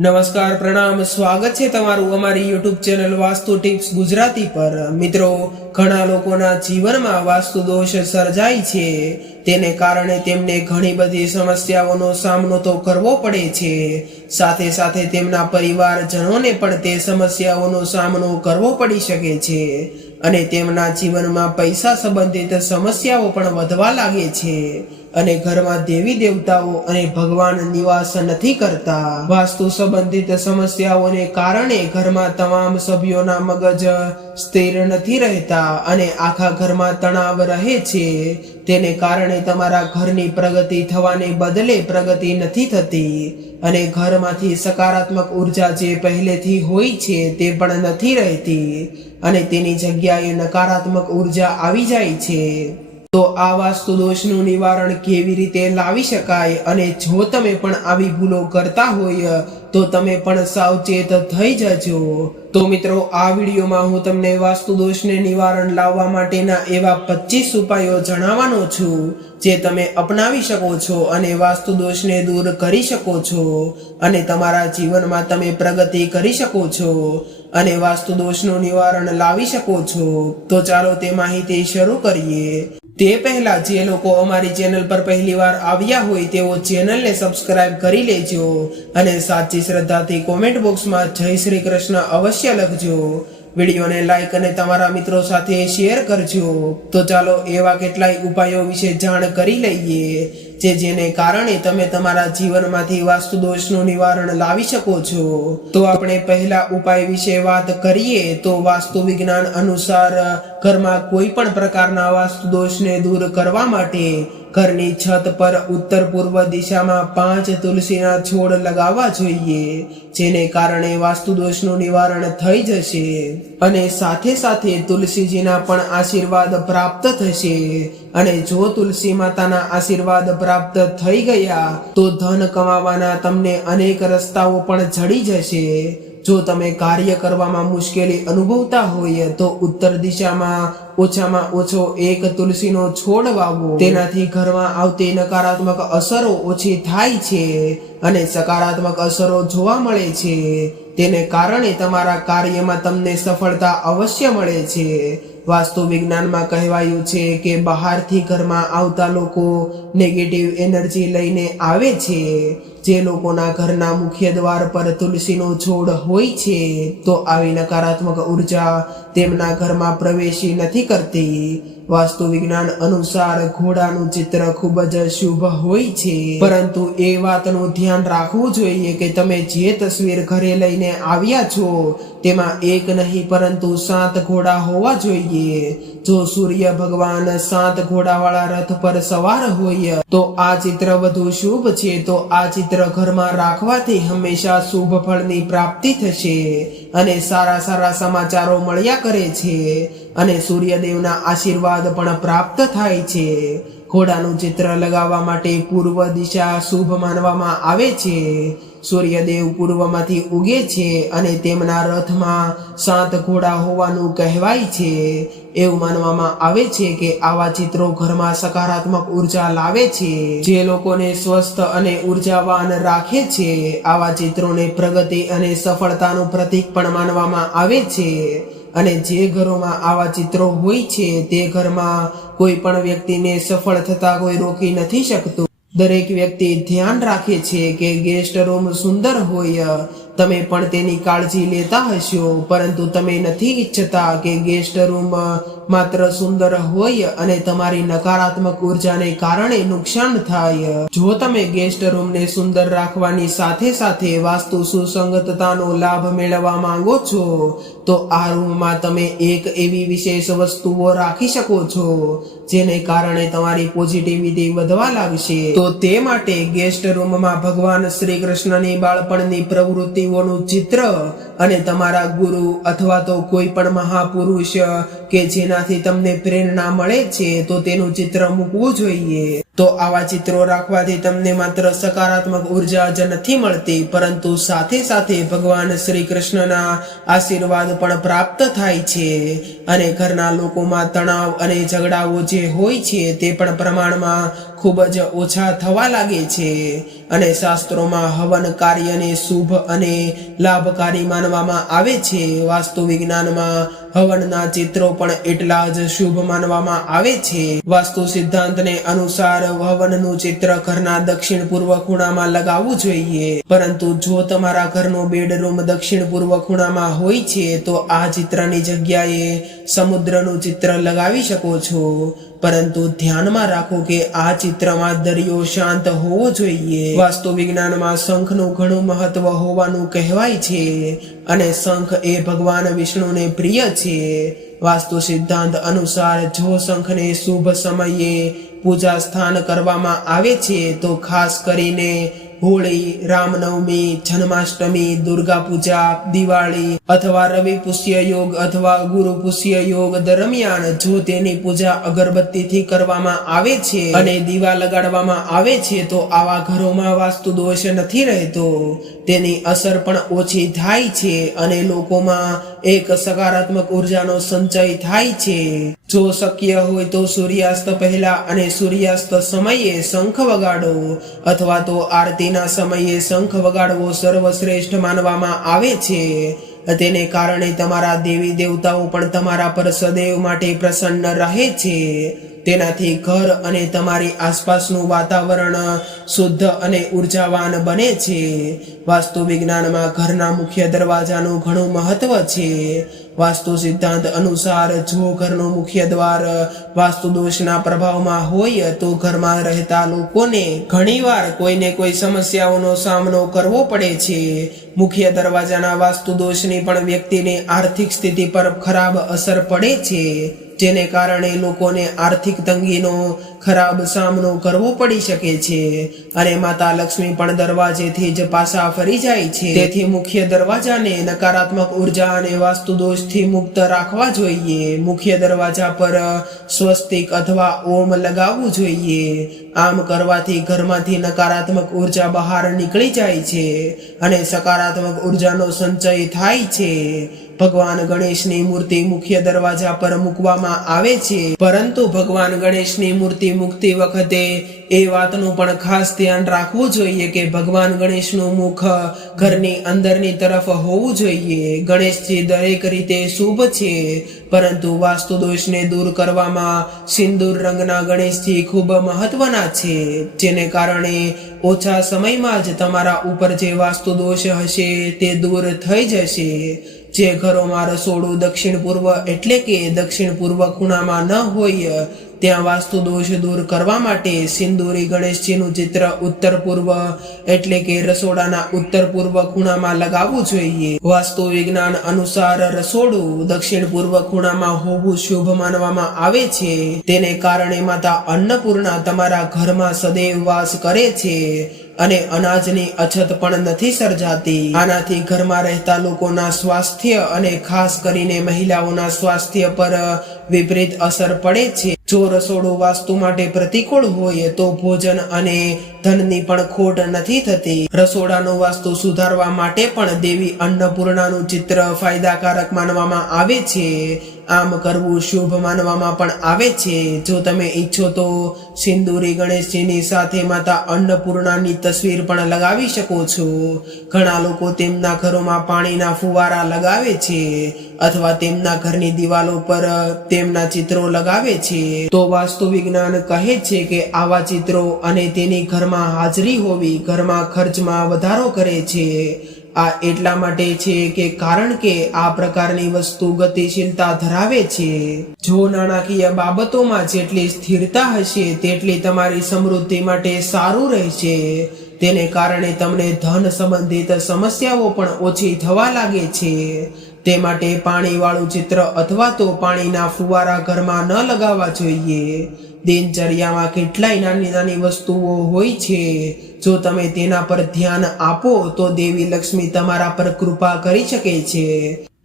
નમસ્કાર પ્રણામ સ્વાગત છે તમારું અમારી YouTube channel vastu tips Gujarati પર। મિત્રો, ઘણા લોકોના જીવનમાં વાસ્તુ દોષ સર્જાય છે, તેને કારણે તેમને ઘણી બધી સમસ્યાઓનો સામનો તો કરવો પડે છે, સાથે સાથે તેમના પરિવારજનોને પણ તે સમસ્યાઓનો સામનો કરવો પડી શકે છે અને તેમના જીવનમાં પૈસા સંબંધિત સમસ્યાઓ પણ વધવા લાગે છે અને ઘરમાં દેવી દેવતાઓ અને ભગવાન નિવાસ નથી કરતા। વાસ્તુ સંબંધિત સમસ્યાઓને કારણે ઘરમાં તમામ સભ્યોના મગજ સ્થિર નથી રહેતા અને આખા ઘરમાં તણાવ રહે છે। તેને કારણે તમારા ઘરની પ્રગતિ થવાને બદલે પ્રગતિ નથી થતી અને ઘરમાંથી સકારાત્મક ઉર્જા જે પહેલેથી હોય છે તે પણ નથી રહેતી અને તેની જગ્યાએ નકારાત્મક ઉર્જા આવી જાય છે। તો આ વાસ્તુ દોષનું નિવારણ કેવી રીતે લાવી શકાય અને જો તમે પણ આવી ભૂલો કરતા હોય તો તમે પણ સાવચેત થઈ જજો। તો મિત્રો, આ વિડીયોમાં હું તમને વાસ્તુ દોષને નિવારણ લાવવા માટેના એવા 25 ઉપાયો જણાવવાનો છું જે તમે અપનાવી શકો છો અને વાસ્તુ દોષને દૂર કરી શકો છો અને તમારા જીવનમાં તમે પ્રગતિ કરી શકો છો અને વાસ્તુ દોષનું નિવારણ લાવી શકો છો। તો ચાલો તે માહિતી શરૂ કરીએ। તે પહેલા જે લોકો અમારી ચેનલ પર પહેલીવાર આવ્યા હોય તેઓ ચેનલને સબસ્ક્રાઇબ કરી લેજો અને સાચી શ્રદ્ધાથી કોમેન્ટ બોક્સમાં જય શ્રી કૃષ્ણ અવશ્ય લખજો। વિડીયોને લાઈક અને તમારા મિત્રો સાથે શેર કરજો। તો ચાલો એવા કેટલાય ઉપાયો વિશે જાણ કરી લઈએ જેને કારણે તમે તમારા જીવનમાંથી વાસ્તુ દોષનું નિવારણ લાવી શકો છો। તો આપણે પહેલા ઉપાય વિશે વાત કરીએ તો વાસ્તુ વિજ્ઞાન અનુસાર ઘરમાં કોઈ પણ પ્રકારના વાસ્તુ દોષને દૂર કરવા માટે ઘરની છત પર ઉત્તર પૂર્વ દિશામાં 5 તુલસીના છોડ લગાવવા જોઈએ, જેને કારણે વાસ્તુ દોષનું નિવારણ થઈ જશે અને સાથે સાથે તુલસીજીના પણ આશીર્વાદ પ્રાપ્ત થશે અને જો તુલસી માતાના આશીર્વાદ પ્રાપ્ત થઈ ગયા તો ધન કમાવાના તમને અનેક રસ્તાઓ પણ જડી જશે। જો તમે કાર્ય કરવામાં મુશ્કેલી અનુભવતા હોય તો ઉત્તર દિશામાં ઓછામાં ઓછો 1 તુલસીનો છોડ વાવો। તેનાથી ઘરમાં આવતી નકારાત્મક અસરો ઓછી થાય છે અને સકારાત્મક અસરો જોવા મળે છે। તેને કારણે તમારા કાર્યમાં તમને સફળતા અવશ્ય મળે છે। વાસ્તુ વિજ્ઞાનમાં કહેવાયું છે કે બહારથી ઘરમાં આવતા લોકો નેગેટિવ એનર્જી લઈને આવે છે। જે લોકોના ઘરના મુખ્ય દ્વાર પર તુલસીનો છોડ હોય છે તો આવી નકારાત્મક ઉર્જા તેમના ઘરમાં પ્રવેશી નથી કરતી। વાસ્તુ વિજ્ઞાન અનુસાર ઘોડાનું ચિત્ર ખૂબ જ શુભ હોય છે, પરંતુ એ વાતનું ધ્યાન રાખવું જોઈએ કે તમે જે તસવીર ઘરે લઈને આવ્યા છો તેમાં એક નહીં પરંતુ 7 ઘોડા હોવા જોઈએ। જો સૂર્ય ભગવાન 7 ઘોડાવાળા રથ પર સવાર હોય તો આ ચિત્ર વધુ શુભ છે। તો આ ચિત્ર ઘરમાં રાખવાથી હંમેશા શુભ ફળની પ્રાપ્તિ થશે અને સારા સારા સમાચારો મળ્યા કરે છે અને સૂર્યદેવના આશીર્વાદ પણ પ્રાપ્ત થાય છે। ઘોડાનું ચિત્ર લગાવવા માટે પૂર્વ દિશા શુભ માનવામાં આવે છે। સૂર્યદેવ પૂર્વમાંથી ઉગે છે અને તેમના રથમાં 7 ઘોડા હોવાનું કહેવાય છે। એવું માનવામાં આવે છે કે આવા ચિત્રો ઘરમાં સકારાત્મક ઉર્જા લાવે છે, જે લોકોને સ્વસ્થ અને ઉર્જાવાન રાખે છે। આવા ચિત્રોને પ્રગતિ અને સફળતાનું પ્રતીક પણ માનવામાં આવે છે અને જે ઘરોમાં આવા ચિત્રો હોય છે તે ઘરમાં કોઈ પણ વ્યક્તિને સફળ થતા કોઈ રોકી નથી શકતું। દરેક વ્યક્તિ ધ્યાન રાખે છે કે ગેસ્ટ રૂમ સુંદર હોય, તમે પણ તેની કાળજી લેતા હશો, પરંતુ તમે નથી ઈચ્છતા કે ગેસ્ટ રૂમ માત્ર સુંદર હોય અને તમારી નકારાત્મક ઉર્જાને કારણે નુકસાન થાય। જો તમે ગેસ્ટ રૂમને સુંદર રાખવાની સાથે સાથે વાસ્તુ સુસંગતતાનો લાભ મેળવવા માંગો છો તો આ રૂમમાં તમે એક એવી વિશેષ વસ્તુઓ રાખી શકો છો જેને કારણે તમારી પોઝિટિવિટી વધવા લાગશે। તો તે માટે ગેસ્ટ રૂમમાં ભગવાન શ્રી કૃષ્ણની બાળપણની પ્રવૃત્તિઓનું ચિત્ર અને તમારા ગુરુ અથવા તો કોઈ પણ મહાપુરુષ કે જેનાથી તમને પ્રેરણા મળે છે તો તેનું ચિત્ર મૂકવું જોઈએ। તો આવા ચિત્રો રાખવાથી તમને માત્ર સકારાત્મક ઉર્જા જ નથી મળતી, પરંતુ સાથે સાથે ભગવાન શ્રી કૃષ્ણના આશીર્વાદ પણ પ્રાપ્ત થાય છે અને ઘરના લોકોમાં તણાવ અને ઝઘડાઓ જે હોય છે તે પણ પ્રમાણમાં ખૂબ જ ઓછા થવા લાગે છે અને શાસ્ત્રોમાં હવન કાર્યને શુભ અને લાભકારી માનવામાં આવે છે. વાસ્તુ વિજ્ઞાનમાં હવનના ચિત્રો પણ એટલા જ શુભ માનવામાં આવે છે. વાસ્તુ સિદ્ધાંતને અનુસાર હવનનું ચિત્ર ઘરના દક્ષિણ પૂર્વ ખૂણામાં લગાવવું જોઈએ. પરંતુ જો તમારા ઘરનો બેડરૂમ દક્ષિણ પૂર્વ ખૂણામાં હોય છે તો આ ચિત્રની જગ્યાએ સમુદ્રનું ચિત્ર લગાવી શકો છો. પરંતુ ધ્યાનમાં રાખો કે આ ચિત્રમાં દરિયો શાંત હોવો જોઈએ. વાસ્તુ વિજ્ઞાનમાં શંખનું ઘણું મહત્વ હોવાનું કહેવાય છે અને શંખ એ ભગવાન વિષ્ણુને પ્રિય છે. વાસ્તુ સિદ્ધાંત અનુસાર જો શંખને શુભ સમયે પૂજા સ્થાન કરવામાં આવે છે તો ખાસ કરીને હોળી, રામનવમી, જન્માષ્ટમી, દુર્ગા પૂજા, દિવાળી અથવા રવિ પુષ્ય યોગ અથવા ગુરુ પુષ્ય યોગ દરમિયાન જો તેની પૂજા અગરબત્તીથી કરવામાં આવે છે અને દીવા લગાડવામાં આવે છે તો આવા ઘરોમાં વાસ્તુ દોષ નથી રહેતો. તેની અસર પણ ઓછી થાય છે અને લોકોમાં એક સકારાત્મક ઉર્જાનો સંચય થાય છે. જો શક્ય હોય તો સૂર્યાસ્ત પહેલા અને સૂર્યાસ્ત સમયે શંખ વગાડો અથવા તો આરતીના સમયે શંખ વગાડવો સર્વશ્રેષ્ઠ માનવામાં આવે છે. તેને કારણે તમારા દેવી દેવતાઓ પણ તમારા પર સદૈવ માટે પ્રસન્ન રહે છે. તેનાથી ઘર અને તમારી આસપાસનું વાતાવરણ શુદ્ધ અને ઉર્જાવાન બને છે. વાસ્તુ વિજ્ઞાનમાં ઘરના મુખ્ય દરવાજાનું ઘણું મહત્વ છે. વાસ્તુ સિદ્ધાંત અનુસાર જો ઘરનું મુખ્ય દ્વાર વાસ્તુ દોષના પ્રભાવમાં હોય તો ઘરમાં રહેતા લોકોને ઘણીવાર કોઈને કોઈ સમસ્યાઓનો સામનો કરવો પડે છે. મુખ્ય દરવાજાના વાસ્તુ દોષની પણ વ્યક્તિની આર્થિક સ્થિતિ પર ખરાબ અસર પડે છે, જેને કારણે લોકોને આર્થિક તંગીનો ખરાબ સામનો કરવો પડી શકે છે અને માતા લક્ષ્મી પણ દરવાજેથી જ પાછા ફરી જાય છે. તેથી મુખ્ય દરવાજાને નકારાત્મક ઉર્જા અને વાસ્તુ દોષથી મુક્ત રાખવા જોઈએ. મુખ્ય દરવાજા પર સ્વસ્તિક અથવા ઓમ લગાવવું જોઈએ. આમ કરવાથી ઘરમાંથી નકારાત્મક ઉર્જા બહાર નીકળી જાય છે અને સકારાત્મક ઉર્જાનો સંચય થાય છે. ભગવાન ગણેશની મૂર્તિ મુખ્ય દરવાજા પર મૂકવામાં આવે છે, પરંતુ ભગવાન ગણેશની મૂર્તિ મૂકતી વખતે એ વાતનું પણ ખાસ ધ્યાન રાખવું જોઈએ કે ભગવાન ગણેશનું મુખ ઘરની અંદરની તરફ હોવું જોઈએ. ગણેશજી દરેક રીતે શુભ છે, પરંતુ વાસ્તુ દોષને દૂર કરવામાં સિંદૂર રંગના ગણેશજી ખૂબ મહત્વના છે, જેને કારણે ઓછા સમયમાં જ તમારા ઉપર જે વાસ્તુ દોષ હશે તે દૂર થઈ જશે. જે ઘરોમાં રસોડું દક્ષિણ પૂર્વ એટલે કે દક્ષિણ પૂર્વ ખૂણામાં ન હોય ત્યાં વાસ્તુ દોષ દૂર કરવા માટે સિંદૂરી ગણેશજીનું ચિત્ર ઉત્તર પૂર્વ એટલે કે રસોડાના ઉત્તર પૂર્વ ખૂણામાં લગાવવું જોઈએ. વાસ્તુ વિજ્ઞાન અનુસાર રસોડું દક્ષિણ પૂર્વ ખૂણામાં હોવું શુભ માનવામાં આવે છે. તેને કારણે માતા અન્નપૂર્ણા તમારા ઘરમાં સદૈવ વાસ કરે છે અને અનાજની અછત પણ નથી સર્જાતી. આનાથી ઘરમાં રહેતા લોકોના સ્વાસ્થ્ય અને ખાસ કરીને મહિલાઓના સ્વાસ્થ્ય પર વિપરીત અસર પડે છે. જો રસોડું વાસ્તુ માટે પ્રતિકૂળ હોય તો ભોજન અને ધનની પણ ખોટ નથી થતી. રસોડાનું વાસ્તુ સુધારવા માટે પણ દેવી અન્નપૂર્ણાનું ચિત્ર ફાયદાકારક માનવામાં આવે છે. આમ કરવું શુભ માનવામાં પણ આવે છે. જો તમે ઈચ્છો તો સિંદૂરી ગણેશજીની સાથે માતા અન્નપૂર્ણાની તસવીર પણ લગાવી શકો છો. ઘણા લોકો તેમના ઘરોમાં પાણીના ફુવારા લગાવે છે અથવા તેમના ઘરની દિવાલો પર તેમના ચિત્રો લગાવે છે. તો વાસ્તુ વિજ્ઞાન કહે છે કે આવા ચિત્રો અને તેની ઘરમાં હાજરી હોવી ઘરમાં ખર્ચમાં વધારો કરે છે. આ એટલા માટે છે કે કારણ કે આ પ્રકારની વસ્તુ ગતિશીલતા ધરાવે છે. જો નાણાકીય બાબતોમાં જેટલી સ્થિરતા હશે તેટલી તમારી સમૃદ્ધિ માટે સારું રહેશે. તેને કારણે તમને ધન સંબંધિત સમસ્યાઓ પણ ઓછી થવા લાગે છે. તે માટે પાણીવાળું ચિત્ર અથવા તો પાણીના ફુવારા ઘરમાં ન લગાવવા જોઈએ. દિનચર્યામાં કેટલાય નાની નાની વસ્તુઓ હોય છે. જો તમે તેના પર ધ્યાન આપો તો દેવી લક્ષ્મી તમારા પર કૃપા કરી શકે છે.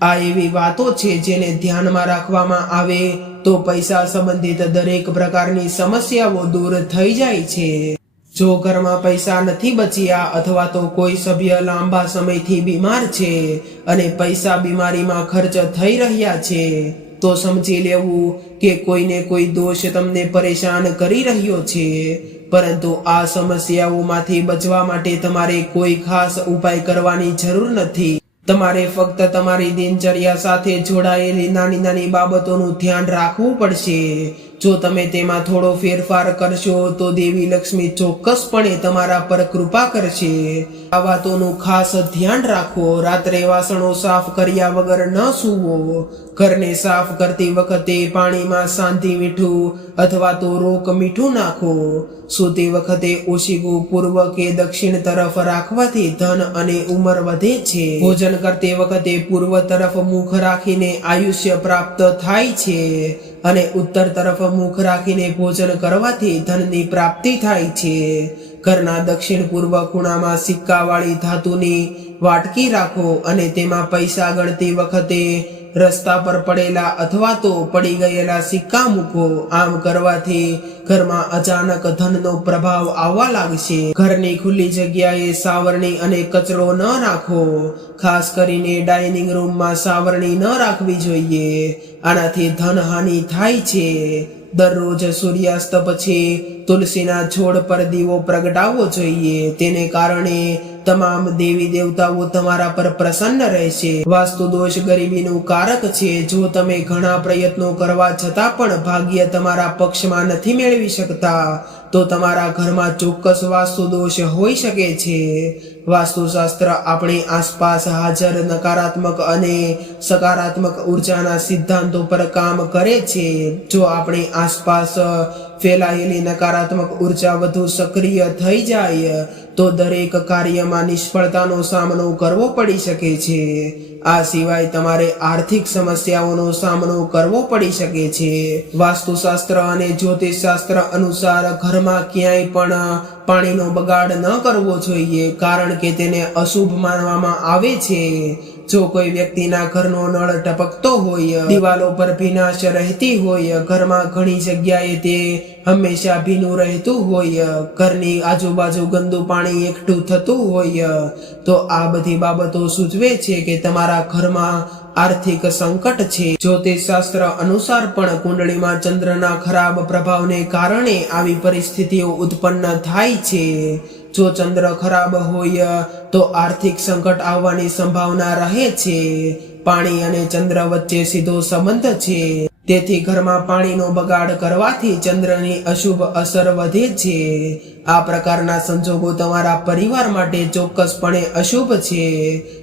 આ એવી વાતો છે જેને ધ્યાનમાં રાખવામાં આવે તો પૈસા સંબંધિત દરેક પ્રકારની સમસ્યાઓ દૂર થઈ જાય છે. જો ઘરમાં પૈસા નથી બચ્યા અથવા તો કોઈ સભ્ય લાંબા સમયથી બીમાર છે અને પૈસા બીમારીમાં ખર્ચ થઈ રહ્યા છે તો સમજી લેવું કે કોઈને કોઈ દોષ તમને પરેશાન કરી રહ્યો છે, પરંતુ આ સમસ્યાઓમાંથી બચવા માટે તમારે કોઈ ખાસ ઉપાય કરવાની જરૂર નથી. તમારે ફક્ત તમારી દિનચર્યા સાથે જોડાયેલી નાની નાની બાબતોનું ધ્યાન રાખવું પડશે. જો તમે તેમાં થોડો ફેરફાર કરશો તો દેવી લક્ષ્મી ચોક્કસપણે તમારા પર કૃપા કરશે. આ વાતોનું ખાસ ધ્યાન રાખો. રાત્રે વાસણો સાફ કર્યા વગર ન સૂવો. ઘરને સાફ કરતી વખતે પાણીમાં સાંધી મીઠું અથવા તો રોક મીઠું નાખો. સૂતી વખતે ઓશીગું પૂર્વ કે દક્ષિણ તરફ રાખવાથી ધન અને ઉંમર વધે છે. ભોજન કરતી વખતે પૂર્વ તરફ મુખ રાખીને આયુષ્ય પ્રાપ્ત થાય છે અને ઉત્તર તરફ મુખ રાખીને ભોજન કરવાથી ધનની પ્રાપ્તિ થાય છે. ઘરના દક્ષિણ પૂર્વ ખૂણામાં સિક્કાવાળી ધાતુની વાટકી રાખો અને તેમાં પૈસા ગણતી વખતે રસ્તા પર પડેલા અથવા તો પડી ગયેલા સિક્કા મૂકો. આમ કરવાથી ઘરમાં અચાનક ધનનો પ્રભાવ આવવા લાગશે. ઘરની ખુલ્લી જગ્યાએ સાવરણી અને કચરો ન રાખો. ખાસ કરીને ડાઇનિંગ રૂમમાં સાવરણી ન રાખવી જોઈએ. આનાથી ધનહાનિ થાય છે. દરરોજ સૂર્યાસ્ત પછી તુલસીના છોડ પર દીવો પ્રગટાવવો જોઈએ. તેને કારણે તમામ દેવી દેવતાઓ તમારા પર પ્રસન્ન રહેશે. વાસ્તુ દોષ ગરીબીનું કારક છે. જો તમે ઘણા પ્રયત્નો કરવા છતાં પણ ભાગ્ય તમારા પક્ષમાં નથી મેળવી શકતા તો તમારા ઘરમાં ચોક્કસ વાસ્તુ દોષ હોઈ શકે છે. વાસ્તુશાસ્ત્ર આપણી આસપાસ હાજર નકારાત્મક અને સકારાત્મક ઉર્જાના સિદ્ધાંતો પર કામ કરે છે. જો આપણી આસપાસ ફેલાયેલી નકારાત્મક ઉર્જા વધુ સક્રિય થઈ જાય તો દરેક કાર્યમાં નિષ્ફળતાનો સામનો કરવો પડી શકે છે. આ સિવાય તમારે આર્થિક સમસ્યાઓનો સામનો કરવો પડી શકે છે. વાસ્તુશાસ્ત્ર અને જ્યોતિષશાસ્ત્ર અનુસાર ઘરમાં ક્યાંય પણ પાણીનો બગાડ ન કરવો જોઈએ, કારણ કે તેને અશુભ માનવામાં આવે છે. જો કોઈ વ્યક્તિના ઘરનો નળ ટપકતો હોય, દિવાલો પર ભીનાશ રહેતી હોય, ઘરમાં ઘણી જગ્યાએ તે હંમેશા ભીનું રહેતું હોય, ઘરની આજુબાજુ ગંદુ પાણી એકઠું થતું હોય, તો આ બધી બાબતો સૂચવે છે કે તમારા ઘરમાં આર્થિક સંકટ છે. જ્યોતિષશાસ્ત્ર અનુસાર પણ કુંડળીમાં ચંદ્રના ખરાબ પ્રભાવને કારણે આવી પરિસ્થિતિઓ ઉત્પન્ન થાય છે. જો ચંદ્ર ખરાબ હોય તો આર્થિક સંકટ આવવાની સંભાવના રહે છે. પાણી અને ચંદ્ર વચ્ચે સીધો સંબંધ છે. તેથી ઘરમાં પાણીનો બગાડ કરવાથી ચંદ્રની અશુભ અસર વધે છે. આ પ્રકારના સંજોગો તમારા પરિવાર માટે ચોક્કસપણે અશુભ છે.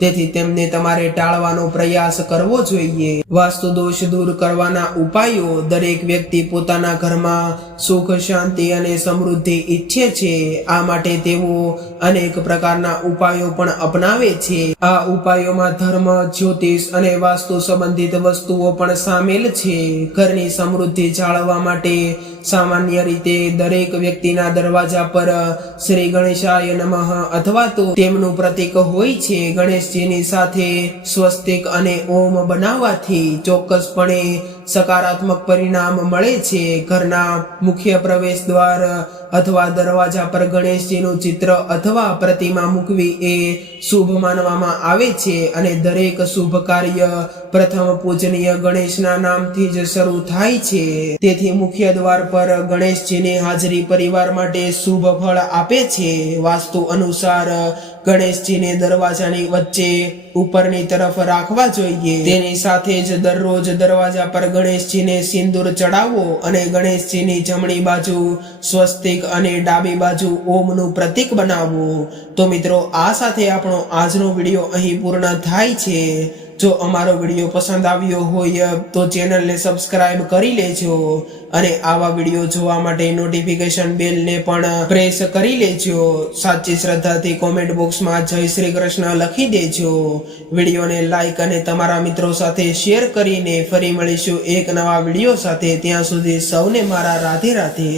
તેથી તેમને તમારે ટાળવાનો પ્રયાસ કરવો જોઈએ. વાસ્તુ દોષ દૂર કરવાના ઉપાયો. દરેક વ્યક્તિ પોતાના ઘરમાં સુખ, શાંતિ અને સમૃદ્ધિ ઈચ્છે છે. આ માટે તેઓ અનેક પ્રકારના ઉપાયો પણ અપનાવે છે. આ ઉપાયોમાં ધર્મ, જ્યોતિષ અને વાસ્તુ સંબંધિત વસ્તુઓ પણ સામેલ છે. ઘરની સમૃદ્ધિ જાળવવા માટે સામાન્ય રીતે દરેક વ્યક્તિના દરવાજા પર શ્રી ગણેશાય નમઃ અથવા તો તેમનું પ્રતીક હોય છે. ગણેશજીની સાથે સ્વસ્તિક અને ઓમ બનાવવાથી ચોક્કસપણે સકારાત્મક પરિણામ મળે છે. ઘરના મુખ્ય પ્રવેશ દ્વાર અથવા દરવાજા પર ગણેશજીનું ચિત્ર અથવા પ્રતિમા મૂકવી એ શુભ માનવામાં આવે છે અને દરેક શુભ કાર્ય પ્રથમ પૂજનીય ગણેશના નામથી જ શરૂ થાય છે. તેથી મુખ્ય દ્વાર પર ગણેશજીની હાજરી પરિવાર માટે શુભ ફળ આપે છે. વાસ્તુ અનુસાર ગણેશજીને દરવાજાની વચ્ચે ઉપરની તરફ રાખવા જોઈએ. તેની સાથે જ દરરોજ દરવાજા પર ગણેશજીને સિંદૂર ચડાવો અને ગણેશજીની જમણી બાજુ સ્વસ્તિક અને ડાબી બાજુ ઓમનું પ્રતીક બનાવો. તો મિત્રો, આ સાથે આપણો આજનો વિડીયો અહીં પૂર્ણ થાય છે. જો અમારો વિડીયો પસંદ આવ્યો હોય તો ચેનલને સબસ્ક્રાઇબ કરી લેજો અને આવા વિડીયો જોવા માટે નોટિફિકેશન બેલને પણ પ્રેસ કરી લેજો. સાચી શ્રદ્ધાથી કોમેન્ટ બોક્સમાં જય શ્રી કૃષ્ણ લખી દેજો. વિડીયોને લાઈક અને તમારા મિત્રો સાથે શેર કરીને ફરી મળીશું એક નવા વિડીયો સાથે. ત્યાં સુધી સૌને મારા રાધે રાધે.